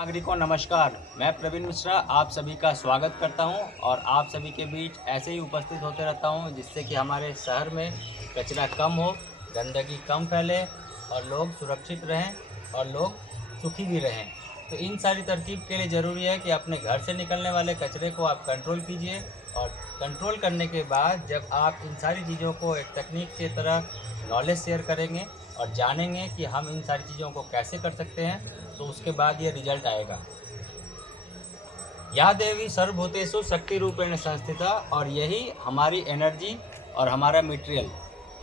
नागरिकों नमस्कार। मैं प्रवीण मिश्रा आप सभी का स्वागत करता हूं और आप सभी के बीच ऐसे ही उपस्थित होते रहता हूं जिससे कि हमारे शहर में कचरा कम हो, गंदगी कम फैले और लोग सुरक्षित रहें और लोग सुखी भी रहें। तो इन सारी तरकीब के लिए ज़रूरी है कि अपने घर से निकलने वाले कचरे को आप कंट्रोल कीजिए और कंट्रोल करने के बाद जब आप इन सारी चीज़ों को एक तकनीक की तरह नॉलेज शेयर करेंगे और जानेंगे कि हम इन सारी चीज़ों को कैसे कर सकते हैं तो उसके बाद ये रिजल्ट आएगा। या देवी सर्वभूतेषु शक्ति रूपेण संस्थिता, और यही हमारी एनर्जी और हमारा मटेरियल,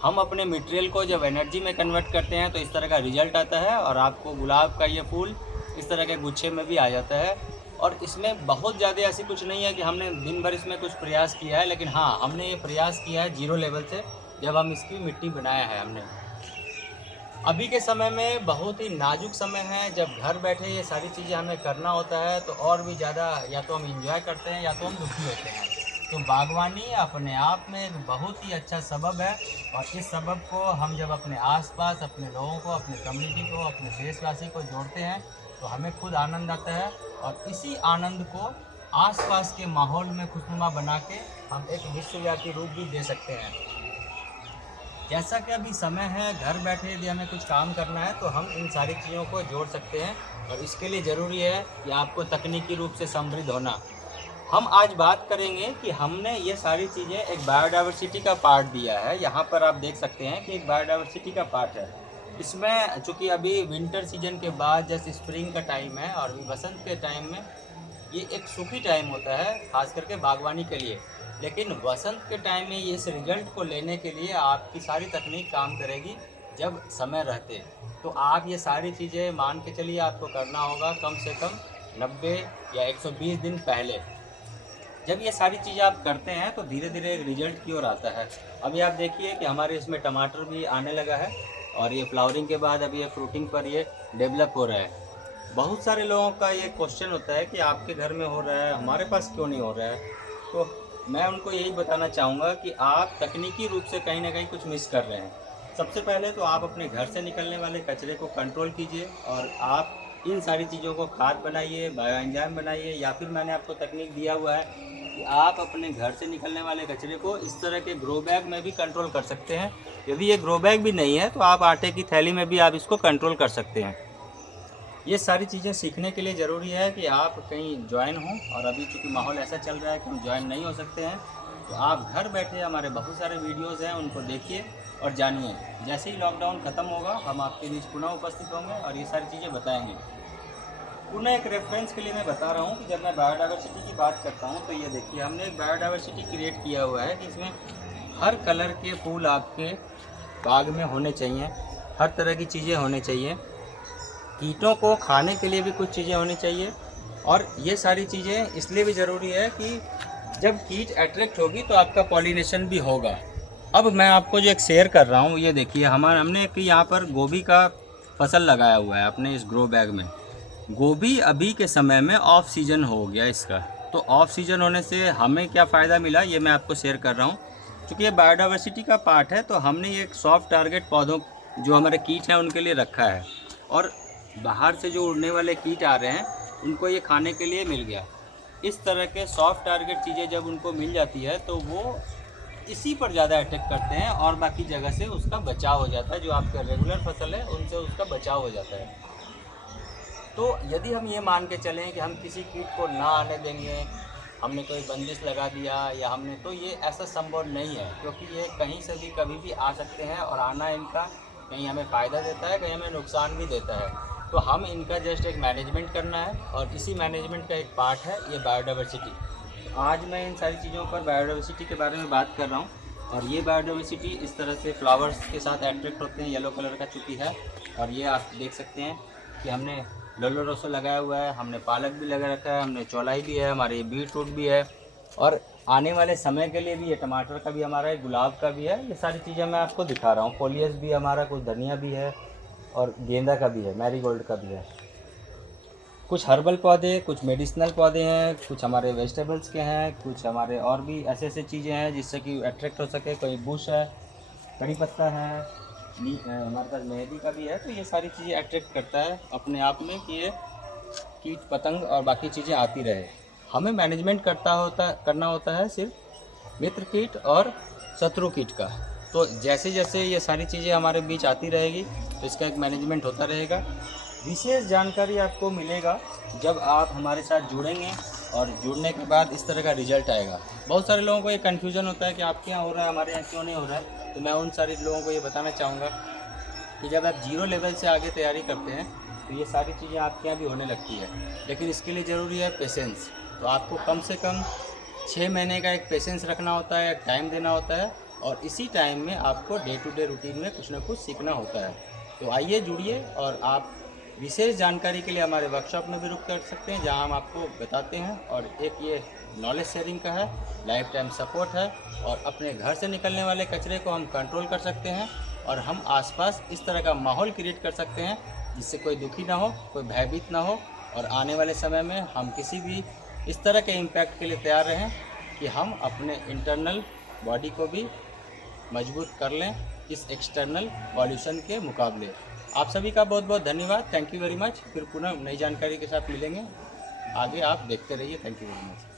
हम अपने मटेरियल को जब एनर्जी में कन्वर्ट करते हैं तो इस तरह का रिजल्ट आता है और आपको गुलाब का ये फूल इस तरह के गुच्छे में भी आ जाता है। और इसमें बहुत ज़्यादा ऐसी कुछ नहीं है कि हमने दिन भर इसमें कुछ प्रयास किया है, लेकिन हाँ, हमने ये प्रयास किया है जीरो लेवल से जब हम इसकी मिट्टी बनाया है हमने। अभी के समय में बहुत ही नाजुक समय है, जब घर बैठे ये सारी चीज़ें हमें करना होता है तो और भी ज़्यादा या तो हम एंजॉय करते हैं या तो हम दुखी होते हैं। तो बागवानी अपने आप में एक बहुत ही अच्छा सबब है और इस सबब को हम जब अपने आसपास अपने लोगों को, अपने कम्युनिटी को, अपने देशवासी को जोड़ते हैं तो हमें खुद आनंद आता है और इसी आनंद को आसपास के माहौल में खुशनुमा बना के हम एक विश्वव्यापी रूप भी दे सकते हैं। जैसा कि अभी समय है, घर बैठे यदि हमें कुछ काम करना है तो हम इन सारी चीज़ों को जोड़ सकते हैं और इसके लिए ज़रूरी है कि आपको तकनीकी रूप से समृद्ध होना। हम आज बात करेंगे कि हमने ये सारी चीज़ें एक बायोडायवर्सिटी का पार्ट दिया है। यहाँ पर आप देख सकते हैं कि एक बायोडायवर्सिटी का पार्ट है। इसमें चूँकि अभी विंटर सीजन के बाद जैसे स्प्रिंग का टाइम है और अभी बसंत के टाइम में ये एक सुखी टाइम होता है खास करके बागवानी के लिए। लेकिन वसंत के टाइम में इस रिजल्ट को लेने के लिए आपकी सारी तकनीक काम करेगी जब समय रहते। तो आप ये सारी चीज़ें मान के चलिए आपको करना होगा कम से कम 90 या 120 दिन पहले। जब ये सारी चीज़ें आप करते हैं तो धीरे धीरे एक रिजल्ट की ओर आता है। अभी आप देखिए कि हमारे इसमें टमाटर भी आने लगा है और ये फ्लावरिंग के बाद अभी ये फ्रूटिंग पर ये डेवलप हो रहा है। बहुत सारे लोगों का ये क्वेश्चन होता है कि आपके घर में हो रहा है, हमारे पास क्यों नहीं हो रहा है। तो मैं उनको यही बताना चाहूँगा कि आप तकनीकी रूप से कहीं ना कहीं कुछ मिस कर रहे हैं। सबसे पहले तो आप अपने घर से निकलने वाले कचरे को कंट्रोल कीजिए और आप इन सारी चीज़ों को खाद बनाइए, बायो एंजाइम बनाइए, या फिर मैंने आपको तकनीक दिया हुआ है कि आप अपने घर से निकलने वाले कचरे को इस तरह के ग्रो बैग में भी कंट्रोल कर सकते हैं। यदि ये ग्रो बैग भी नहीं है तो आप आटे की थैली में भी आप इसको कंट्रोल कर सकते हैं। ये सारी चीज़ें सीखने के लिए ज़रूरी है कि आप कहीं ज्वाइन हों, और अभी चूँकि माहौल ऐसा चल रहा है कि हम ज्वाइन नहीं हो सकते हैं, तो आप घर बैठे हमारे बहुत सारे वीडियोज़ हैं उनको देखिए और जानिए। जैसे ही लॉकडाउन ख़त्म होगा हम आपके बीच पुनः उपस्थित होंगे और ये सारी चीज़ें बताएंगे। पुनः एक रेफरेंस के लिए मैं बता रहा हूँ कि जब मैं बायोडायवर्सिटी की बात करता हूँ तो ये देखिए हमने एक बायोडायवर्सिटी क्रिएट किया हुआ है कि इसमें हर कलर के फूल आपके बाग में होने चाहिए, हर तरह की चीज़ें होनी चाहिए, कीटों को खाने के लिए भी कुछ चीज़ें होनी चाहिए। और ये सारी चीज़ें इसलिए भी ज़रूरी है कि जब कीट अट्रैक्ट होगी तो आपका पॉलिनेशन भी होगा। अब मैं आपको जो एक शेयर कर रहा हूँ, ये देखिए हमने एक यहाँ पर गोभी का फसल लगाया हुआ है अपने इस ग्रो बैग में। गोभी अभी के समय में ऑफ सीजन हो गया इसका, तो ऑफ सीजन होने से हमें क्या फ़ायदा मिला ये मैं आपको शेयर कर रहा हूँ। क्योंकि ये बायोडायवर्सिटी का पार्ट है तो हमने ये एक सॉफ्ट टारगेट पौधों जो हमारे कीट हैं उनके लिए रखा है, और बाहर से जो उड़ने वाले कीट आ रहे हैं उनको ये खाने के लिए मिल गया। इस तरह के सॉफ्ट टारगेट चीज़ें जब उनको मिल जाती है तो वो इसी पर ज़्यादा अटैक करते हैं और बाकी जगह से उसका बचाव हो जाता है। जो आपका रेगुलर फसल है उनसे उसका बचाव हो जाता है। तो यदि हम ये मान के चलें कि हम किसी कीट को ना आने देंगे, हमने कोई बंदिश लगा दिया या हमने, तो ये ऐसा संभव नहीं है, क्योंकि ये कहीं से भी कभी भी आ सकते हैं और आना इनका कहीं हमें फ़ायदा देता है, कहीं हमें नुकसान भी देता है। तो हम इनका जस्ट एक मैनेजमेंट करना है और इसी मैनेजमेंट का एक पार्ट है ये बायोडायवर्सिटी। तो आज मैं इन सारी चीज़ों पर बायोडायवर्सिटी के बारे में बात कर रहा हूँ। और ये बायोडायवर्सिटी इस तरह से फ्लावर्स के साथ अट्रैक्ट होते हैं, येलो कलर का चुकी है। और ये आप देख सकते हैं कि हमने लोलो रोसो लगाया हुआ है, हमने पालक भी लगा रखा है, हमने चौलाई भी है, हमारे बीट रूट भी है, और आने वाले समय के लिए भी ये टमाटर का भी हमारा है, गुलाब का भी है। ये सारी चीज़ें मैं आपको दिखा रहा हूँ। कोलियस भी हमारा, कुछ धनिया भी है और गेंदा का भी है, मैरीगोल्ड का भी है। कुछ हर्बल पौधे, कुछ मेडिसिनल पौधे हैं, कुछ हमारे वेजिटेबल्स के हैं, कुछ हमारे और भी ऐसे ऐसे चीज़ें हैं जिससे कि अट्रैक्ट हो सके। कोई बुश है, कड़ी पत्ता है, हमारे पास मेहंदी का भी है। तो ये सारी चीज़ें अट्रैक्ट करता है अपने आप में कि ये कीट पतंग और बाकी चीज़ें आती रहे। हमें मैनेजमेंट करना होता है सिर्फ मित्र कीट और शत्रु कीट का। तो जैसे जैसे ये सारी चीज़ें हमारे बीच आती रहेगी तो इसका एक मैनेजमेंट होता रहेगा। विशेष जानकारी आपको मिलेगा जब आप हमारे साथ जुड़ेंगे और जुड़ने के बाद इस तरह का रिजल्ट आएगा। बहुत सारे लोगों को ये कन्फ्यूज़न होता है कि आपके यहाँ हो रहा है, हमारे यहाँ क्यों नहीं हो रहा है। तो मैं उन सारे लोगों को ये बताना चाहूँगा कि जब आप 0 लेवल से आगे तैयारी करते हैं तो ये सारी चीज़ें आपके यहाँ भी होने लगती है, लेकिन इसके लिए ज़रूरी है पेशेंस। तो आपको कम से कम 6 महीने का एक पेशेंस रखना होता है, एक टाइम देना होता है, और इसी टाइम में आपको डे टू डे रूटीन में कुछ ना कुछ सीखना होता है। तो आइए जुड़िए, और आप विशेष जानकारी के लिए हमारे वर्कशॉप में भी रुक कर सकते हैं, जहां हम आपको बताते हैं। और एक ये नॉलेज शेयरिंग का है, लाइफ टाइम सपोर्ट है, और अपने घर से निकलने वाले कचरे को हम कंट्रोल कर सकते हैं, और हम आसपास इस तरह का माहौल क्रिएट कर सकते हैं जिससे कोई दुखी ना हो, कोई भयभीत ना हो, और आने वाले समय में हम किसी भी इस तरह के इम्पैक्ट के लिए तैयार रहें कि हम अपने इंटरनल बॉडी को भी मजबूत कर लें इस एक्सटर्नल पॉल्यूशन के मुकाबले। आप सभी का बहुत बहुत धन्यवाद। Thank you very much. फिर पुनः नई जानकारी के साथ मिलेंगे। आगे आप देखते रहिए। Thank you very much.